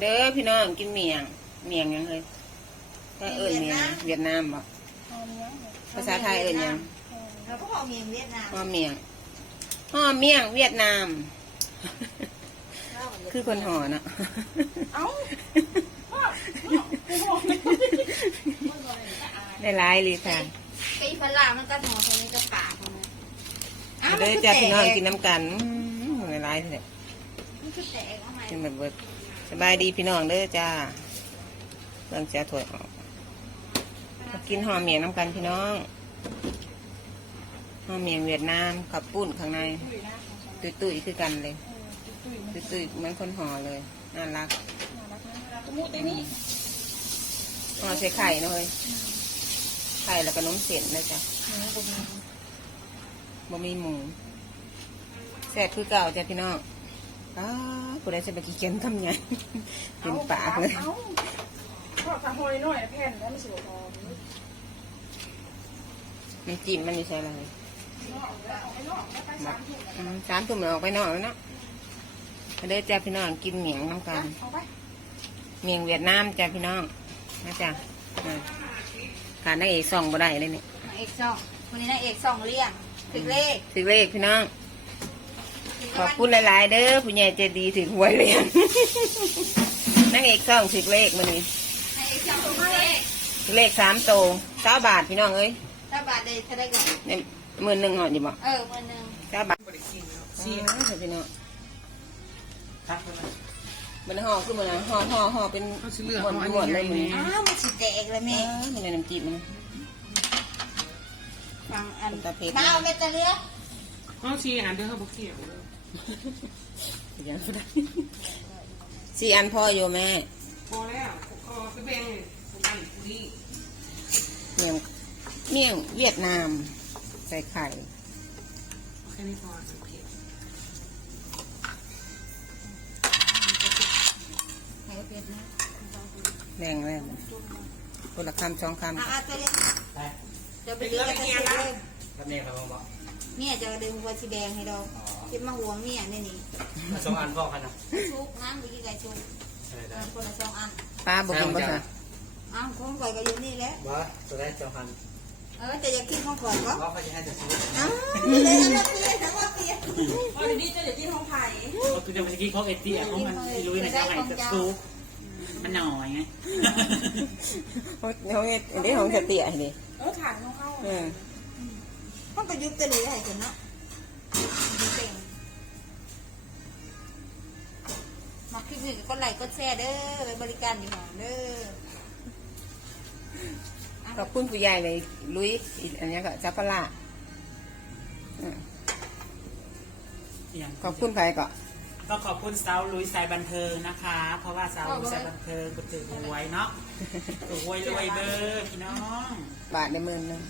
เด้อพี่น้องกินเมียง เมียงยังเลยถ้าเอิญเมียงเวียดนามบ่ภาษาไทยเอิญยังเราก็บอกเมียงเวียดนามห่อเมียงห่อเมียงเวียดนาม คือคนห่อเนาะเอ้าได้หลายเลยค่ะไอ้ฝรั่งมันก็หอคนนี้ก็ปากมันนะอ้าวเด้อจ้าพี่น้องกินน้ำกันอืมได้หลายเลยมันคือแตกเอาไหมกินแบบเบิดส บายดีพี่น้องเด้อจ้าเรื่งเสียถวยออกมากินห่อเมียน้ำกันพี่น้องห่อเมียเวียดนามกับปุ้นข้างใน ตุ้ยๆคือกันเลยตุ้ยๆเหมือนคนห่อเลยน่ารักห่อใส่ไข่เนอะเฮ้ยไข่แล้วก็นมเส้นนะจ๊ะบ่มีหมูแซ่บคือเก่าจ้ะพี่น้อง อ้าผู้ใดจะไปกินเค็มทำไงเป็นปากเลยเอ้าขอขาหอยหน่อยแผ่นแล้วมันสิบพอมันจิ้มมันไม่ใช่อะไรนอกแล้วเอาไอ้นอกแล้วไปสามถุงอืมสามตุ่มมันออกไปนอกแล้วเนาะมาเด้อจ้าพี่น้องกินเหมียงน้ำกันเอาไปเมียงเวียดนามจ้าพี่น้องนะจ้าอ่าขาดนางเอกส่องบ่ได้เลยเนี่ยนางเอกสองคนนี้นางเอกสองเรียงถึงเลขถือเลขพี่น้อง ขอบคุณหลาย ๆ เด้อผู้ใหญ่ใจดีถึงหวยเรียนนางเอกส่องถือเลขมันนี่นางเอกสองถึงเลขถือเลขสามโตเก้าบาทพี่น้องเอ้ยถ้าบาทได้เท่าได้ก่อนเนี่ยหมื่นหนึ่งหอดีบ่เออวันหนึ่งเก้าบาทสี่พี่น้องมันห่อคือมันห่อห่อห่อเป็นหมวนหมวนเลยมันอ้าวมันสิแตกเลยเอแม่อนี่เป็นน้ำจิ้มมันฟังอันตาเพชรมาเอาเม็ดตะเลือเขาชี้อันเดียวเขาบอกเขียวเลย ยังไม่ได้สี่อันพ่ออยู่แม่พอแล้วก็ไปแบ่งคนอันนี้เมี่ยงเมี่ยงเวียดนาม ใส่ไข่แค่นี้พอโอเคให้เอาเพชรนะแรงแรงคนละคำสองคอะอะตะเลือเดี๋ยวไปดีกันตะเลือเลยรับเนี่ยครับผมบอกเมียจะดึงหัวสีแดงให้เรา คิดมาห่วงเมียนี่นี่มาสองอันพ่อกันนะชุกน้ำไปกี่ไก่ชุกใช่เอได้อคนละสองอันำปลาบกินบ่ค่ะอ้าวของข่อยก็อยู่นี่แหละว่าจะได้สองอันเออแต่อยากกินของข่อยก็พ่อเขาจะให้แต่ซื้ออ้าวเลยอันละเพียทั้งว่าเพียพอดีจะเดี๋ยวที่ห้องไผ่ก็คือจะเมื่อกี้เขาเอตี้เขามันที่รู้นะจะให้จะซุปมันหน่อยไงเขาเขาเอ็ดเดี๋ยวของจะเตี่ยดิเออฐานของเขาเออมันก็ยุบจะเลยให้กันเนาะ คลิปนี้ก็ไลค์ก็แชร์เด้อไปบริการอยู่หอเด้อขอบคุณผู้ใหญ่เลยลุยอีกอันนี้ก็จับปลาร้าอืมขอบคุณใครก็ก็ขอบคุณสาวลุยสายบันเทิงนะคะ เพราะว่าสาวลุยสายบันเทิงก็ถือหวยเนาะถือหวยรวยเบอร์พี่น้อง บาทในหมื่นหนึง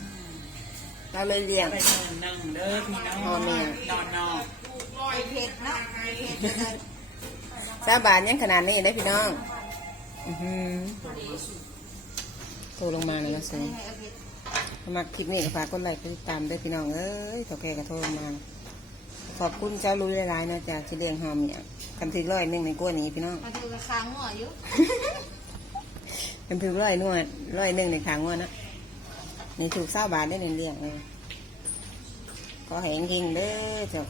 เราเลยเลี้ยงไปเงินหนึ่งเด้อพี่น้องอ๋อแม่นอนนอนไอเพชรเนาะไอเพชรเด้อ สามบาทยังขนาดนี้ได้พี่น้อง อือหือโทรลงมาเลยนะสิให้เอาเพชรสมัครคลิปนี้ก็ฝากกดไลค์กดติดตามด้วยพี่น้อง เอ้ยเถ่าแก่ก็โทรลงมา ขอบคุณเจ้าลุยหลายๆนะจ๊ะที่เลี้ยงหอมเนี่ยกันถือร้อยหนึ่งในกล้วยนี้พี่น้องมาดูกระค้างหัวอยู่กันถือร้อยนวดร้อยหนึ่งในขางงวดนะนี่ถูกเศร้าบาทได้ในเลี้ยงเลยขอแหงกิงเด้อเจ้า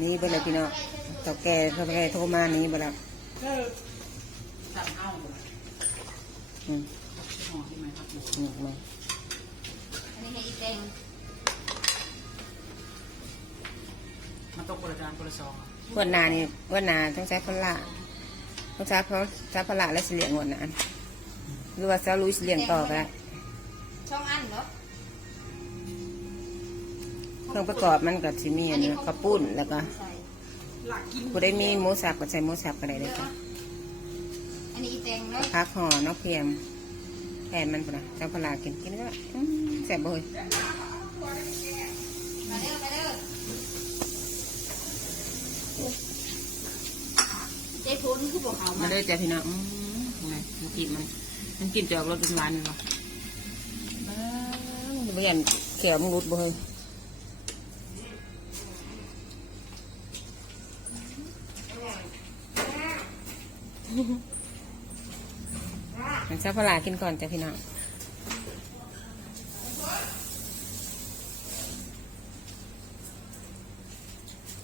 นี่เป็นไรพี่น้องเถ่าแก่เถ่าแก่โทรมานี่บ่ละเออสั่งเอาหมดอืมหอที่ไหนครับนี่มาอันนี้ให้อีแดงมันต้องคนละจานคนละซองอะงวันหนานี่งวันหนาต้องใช้พละต้องใช้เพราะใช้พละและเสลียงงวดหนานหรือว่าจะลุยเสลียงต่อก็ได้ช่องอันเหรอ เครื่องประกอบมันก็สิมีอันนี้กระปุ้นแล้วก็ใส่หลักกินผู้ได้มีหมูสับก็ใส่หมูสับก็ได้เลยค่ะอันนี้อีแดงเนาะพักห่อนอกเพียมแผ่นมันปะนะเจ้าพลากินกินก็อืมแซ่บบ่เฮ้ยมาเด้อมาเด้อเจ๊พุนคือบอกเขามามาเลยจ้ะพี่น้องอืมไงมันกินมันมันกินจอกรสเป็นหวานบ่บ้าวบ่ยันเขียวมันรุดบ่เฮ้ย มันซาพลากินก่อนจ้ะพี่น้อง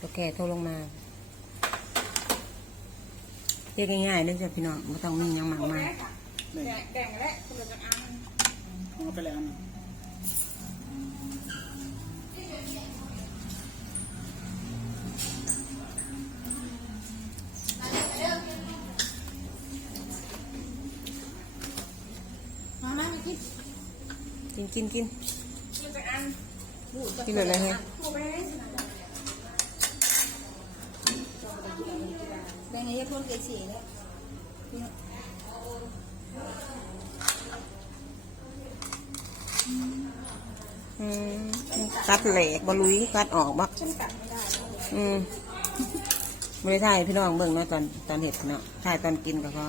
ตัวแก่โทรลงมาเรียกง่ายๆเลยจ้ะพี่น้องไม่ต้องมีหยังมากมายแดงแดงและคนละจังอันเอาไปแล้วน กินกินกินคนละจังอันกินอะไรเฮ้ยผู้แม่แบ่งให้ยายพ่นเกษีแล้วอืมกัดเหล็กบลุยกัดออกบักฉันกัดไม่ได้อืมไม่ได้ถ่ายให้พี่น้องเบิ่งเนาะตอนตอนเห็ดเนาะถ่ายตอนกินก็พอ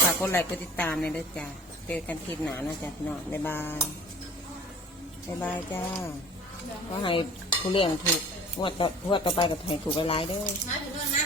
ฝากกดไลค์กดติดตามในอยเด้อจ้า เจอกันคลิปหนานะจ้าพี่น้องบ๊ายบายบ๊ายบายจ้าก็ให้ผู้เลี้ยงถูกงวดต่องวดต่อไปกับให้ถูกไปไล่ด้อมาถึงนู่นนะ